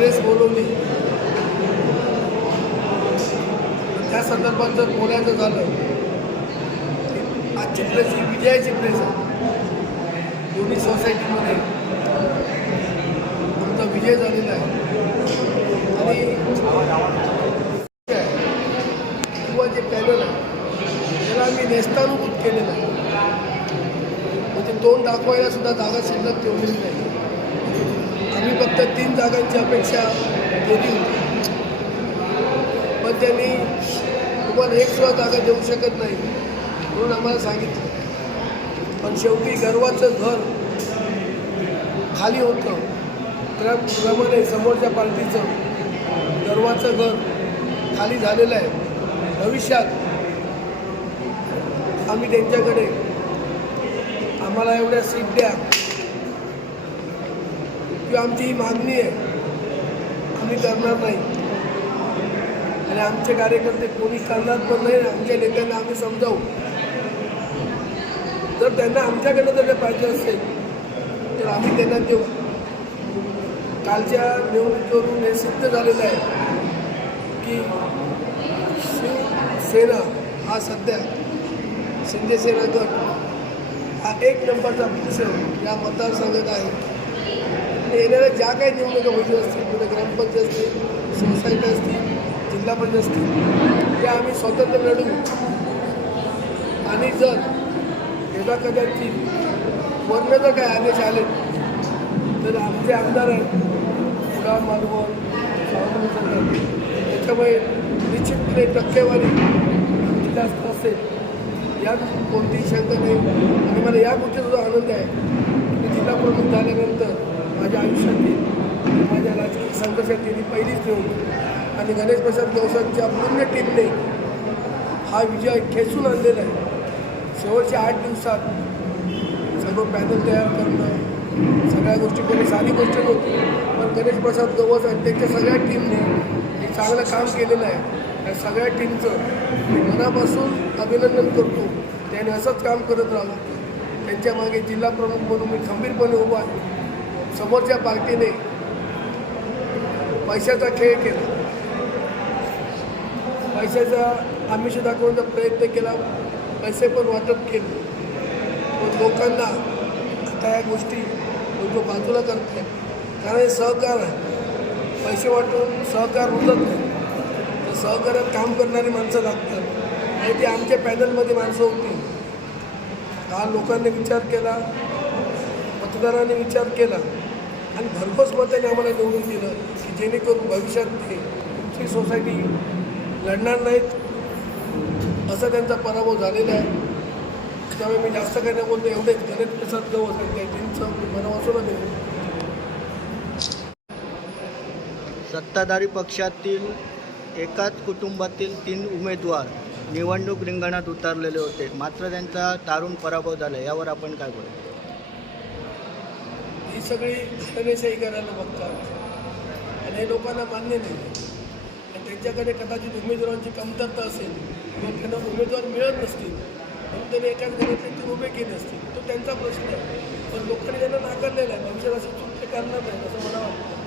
Press बोलवली. त्या संदर्भात जर बोलायचं झालं आजची प्रेस ही विजयाची प्रेस आहे. दोन्ही सोसायटीमध्ये आमचा विजय झालेला आहे. आणि किंवा जे पॅनल आहे त्याला आम्ही नेस्तानुभूत केलेलं आहे. म्हणजे तोंड दाखवायला सुद्धा जागा शिल्लक ठेवलेली नाही. आम्ही फक्त तीन जागांची अपेक्षा केली होती. पण त्यांनी तुम्हाला एक सुद्धा जागा देऊ शकत नाही म्हणून आम्हाला सांगितलं. पण शेवटी गर्वाचं घर खाली होतं. त्याप्रमाणे समोरच्या पार्टीचं गर्वाचं घर खाली झालेलं आहे. भविष्यात आम्ही त्यांच्याकडे आम्हाला एवढ्या सीट द्या. किंवा आमची ही मागणी आहे. आम्ही करणार नाही. आणि आमचे कार्यकर्ते कोणी करणार पण नाही आमच्या नेत्यांना आम्ही समजावू. जर त्यांना आमच्याकडनं जर पाहिजे असेल तर आम्ही त्यांना देऊ. कालच्या निवडणुकीवरून हे सिद्ध झालेलं आहे की शिवसेना हा सध्या शिंदेसेना गट हा एक नंबरचा पक्ष या मतदारसंघात आहे. आणि येणाऱ्या ज्या काही निवडणुका होती असतील कुठे ग्रामपंचायत असतील सोसायटी असतील जिल्हा पंचायत असतील त्या आम्ही स्वतंत्र लढू. आणि जर यदा कदाचित वर्ण जर काय आदेश आले तर आमचे आमदार आहेत कुडाळ मालवण त्याच्यामुळे निश्चितपणे टक्केवारी जास्त असेल यात कोणतीही शंका नाही. आणि मला या गोष्टीचा आनंद आहे की जिल्हा प्रमुख झाल्यानंतर माझ्या आयुष्यातील माझ्या राजकीय संघर्षातील ही पहिलीच निवडणूक. आणि गणेश प्रसाद गवसांच्या पूर्ण टीमने हा विजय खेचून आणलेला आहे. शेवटच्या आठ दिवसात सगळं पॅनल तयार करणं सगळ्या गोष्टी कोणी साधी गोष्ट नव्हती. पण गणेश प्रसाद गवस आणि त्यांच्या सगळ्या टीमने एक चांगलं काम केलेलं आहे. त्या सगळ्या टीमचं मी मनापासून अभिनंदन करतो. त्याने असंच काम करत राहावं. त्यांच्या मागे जिल्हा प्रमुख म्हणून मी खंबीरपणे उभा आहे. समोरच्या पार्टीने पैशाचा खेळ केला. पैशाचा आम्ही सुद्धा दाखवण्याचा प्रयत्न केला पैसे पण वाटप केले. पण लोकांना आता या गोष्टी लोक बाजूला करत कारण हे सहकार आहे. पैसे वाटून सहकार उरत नाही. तर सहकार्यात काम करणारी माणसं लागतात. आणि ती आमच्या पॅनलमध्ये माणसं होती. हा लोकांनी विचार केला? मतदारांनी विचार केला आणि भरघोस मताने आम्हाला निवडून दिलं की जेणेकरून भविष्यात ते तुमची सोसायटी लढणार नाहीत असा त्यांचा पराभव झालेला आहे. त्यामुळे मी जास्त काही नाही बोलतो एवढेच. गणेश प्रसाद गव आणि त्यांचं मी मनापासून देऊ सत्ताधारी पक्षातील एकाच कुटुंबातील तीन उमेदवार निवडणूक रिंगणात उतरलेले होते. मात्र त्यांचा तारुण पराभव झाला. यावर आपण काय बोलतो ही सगळी घटनेशाही करायला बघतात. आणि हे लोकांना मान्य नाही. आणि त्यांच्याकडे कदाचित उमेदवारांची कमतरता असेल किंवा त्यांना उमेदवार मिळत नसतील म्हणून त्यांनी एकाच घरातले ते उभे केले असतील. तो त्यांचा प्रश्न आहे. पण लोकांनी त्यांना नाकारलेला आहे. भविष्यात असं चुकते करणार नाही असं मला वाटतं.